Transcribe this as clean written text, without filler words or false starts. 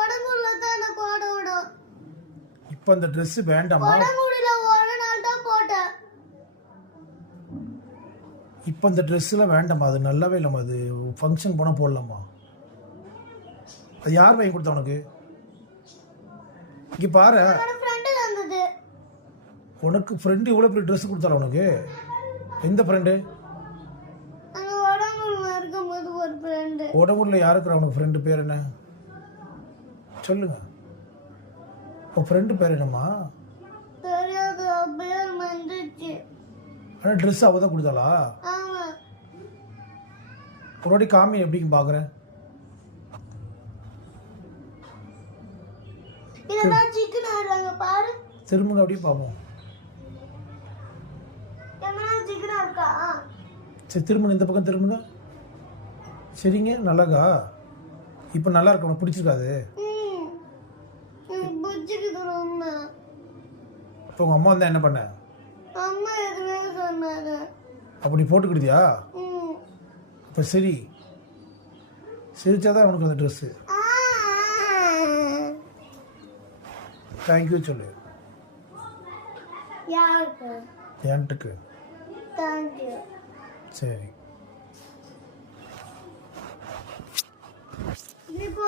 உடம்புல தான் எனக்கு ஓட விடும். இப்போ அந்த ட்ரெஸ் வேண்டாமா? உடம்புல ஒரு நாள் தான் போட்டேன். இப்போ அந்த ட்ரெஸ்ஸெலாம் வேண்டாமா? அது நல்லாவே இல்லைம்மா. அது ஃபங்க்ஷன் போனால் போடலாமா? அது யார் வாங்கி கொடுத்தா உனக்கு? இங்கே பாரு, என்னோட ஃப்ரெண்டு தந்தது. உனக்கு ஃப்ரெண்டு இவ்வளோ பெரிய ட்ரெஸ் கொடுத்தால உனக்கு? எந்த ஃப்ரெண்டு? அங்க உடம்புல இருக்கும்போது ஒரு ஃப்ரெண்டு. உடம்புல யாருக்குற உனக்கு ஃப்ரெண்டு பேர் என்ன சொல்லுங்க? உன் ஃப்ரெண்டு பேர் என்னம்மா? தெரியாது, பேர் வந்துச்சு. ஆனால் ட்ரெஸ் அவள் தான் கொடுத்தாளா? ஆமா. ஒரு வாட்டி காமி எப்படின்னு பார்க்குறேன். இதெல்லாம் சிக்கன் ஆடுறாங்க பாரு. திரும்புங்க அப்படியே பார்ப்போம். என்ன சிக்கனா இருக்கா? சரி திரும்புங்க, இந்த பக்கம் திரும்புங்க. சரிங்க, நல்லாக்கா? இப்போ நல்லா இருக்கு, உனக்கு பிடிச்சிருக்காது? எனக்கு பிடிச்சிருக்கு ரொம்ப. இப்போ உங்கள் அம்மா வந்தால் என்ன பண்ண? அம்மா எதுவுமே சொன்னாங்க. அப்படி போட்டுக்கிட்டியா? இப்போ சரி, சிரிச்சாதான் உனக்கு அந்த ட்ரெஸ்ஸு. தேங்க்யூ சொல்லு யாருக்கு? என்ட்டுக்கு. தேங்க்யூ. சரி. இப்போ